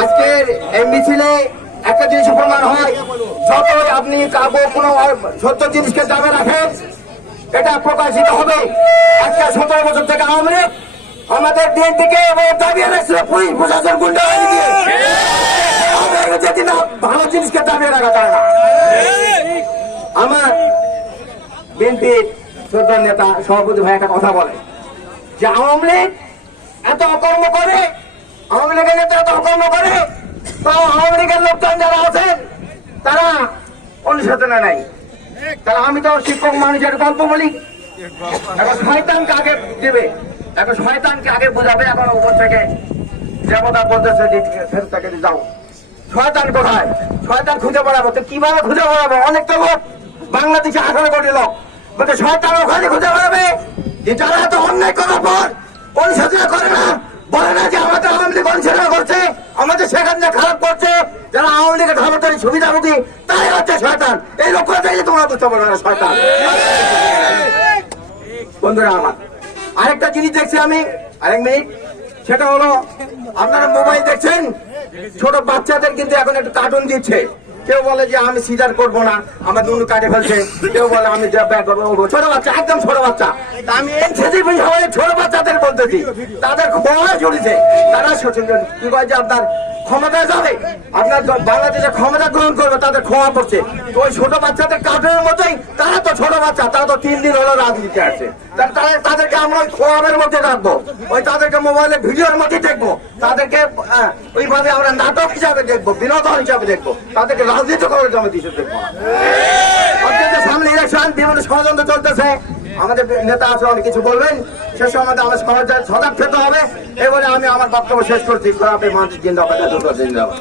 আজকের এই মিছিলে একটা জিনিস প্রমাণ হয়। আপনি কাগো কোনো সত্য জিনিসকে দাবি রাখেন, এটা প্রকাশিত হবে। আজকে সতেরো বছর থেকে লীগ আমাদের বিএনপিকে এবং দাবিয়ে রাখছিল পুলিশ প্রশাসন গুন্ডা ভালো জিনিসকে দাবিয়ে রাখা যায় না। আমার বিএনপির শ্রদ্ধার নেতা সভাপতি ভাই একটা কথা বলে যে আওয়ামী লীগ এত অকর্ম করে? আওয়ামী লীগের নেতা এত অকর্ম করে? তো আওয়ামী লীগের লোকজন যারা আছেন, তারা অনুশোচনা নাই। তারা আমি তো শিক্ষক মানুষের গল্প বলি। এখন শয়তানকে আগে দেবে। এখন শয়তানকে আগে বোঝাবে। এখন উপর থেকে দেবতা বলতেছে ফেরত থেকে যাও শয়তান কোথায়? শয়তান খুঁজে বেড়াবো। তো কীভাবে খুঁজে বেড়াবো? অনেক তো লোক বাংলাদেশে আঠারো কোটি লোক। বলতে শয়তান ওখানে খুঁজে বেড়াবে যারা এত অন্যায় করার পর অনুশোচনা করে না বলে না যে আমাদের আওয়ামী লীগ অনুশোচনা করছে আমাদের সেখানে যে খারাপ করছে, যারা আওয়ামী লীগের ধর্মতারী সুবিধাভোগী তাই হচ্ছে শয়তান। এই লক্ষ্য থেকে তোমরা বুঝতে পারবে না শয়তান। বন্ধুরা আমার, আরেকটা জিনিস দেখছি আমি, আরেক মিনিট। সেটা হলো, আপনারা মোবাইল দেখছেন? ছোট বাচ্চাদের কিন্তু এখন একটু কার্টুন দিচ্ছে। কেউ বলে যে, আমি সিজার করব না, আমার নুনু কাটে ফেলছে। কেউ বলে, আমি ছোট বাচ্চা, একদম ছোট বাচ্চা। আমি এনসিসি সবাই ছোট বাচ্চাদের বলতেছি তাদের ক্ষমতা জড়িছে তারা কি কয় যে আপনার? ক্ষমতায় যাবে। আপনার বাংলাদেশে ক্ষমতা গ্রহণ করবে, তাদের ক্ষমা পড়ছে তো ওই ছোট বাচ্চাদের কার্টুনের মতোই তারা তো ছোট বাচ্চা, তারা তো তিন দিন হলো রাজনীতি আছে। তারা তাদেরকে আমরা ওই খোয়াবের মধ্যে রাখব। ওই তাদেরকে মোবাইলে ভিডিওর মধ্যে দেখব। তাদেরকে ওইভাবে আমরা নাটক হিসাবে দেখব, বিনোদন হিসাবে দেখব। তাদেরকে রাজনীতি করার জন্য দিশে দেখব সামনে ইলেকশন বিভিন্ন ষড়যন্ত্র চলতেছে আমাদের নেতা আছে অনেক কিছু বলবেন। সে সম্বন্ধে আমার সমাজ সজাগ খেতে হবে। এবারে আমি আমার বক্তব্য শেষ করছি। আপনি মানুষ জিন্দাবাদ জিন্দাবাদ।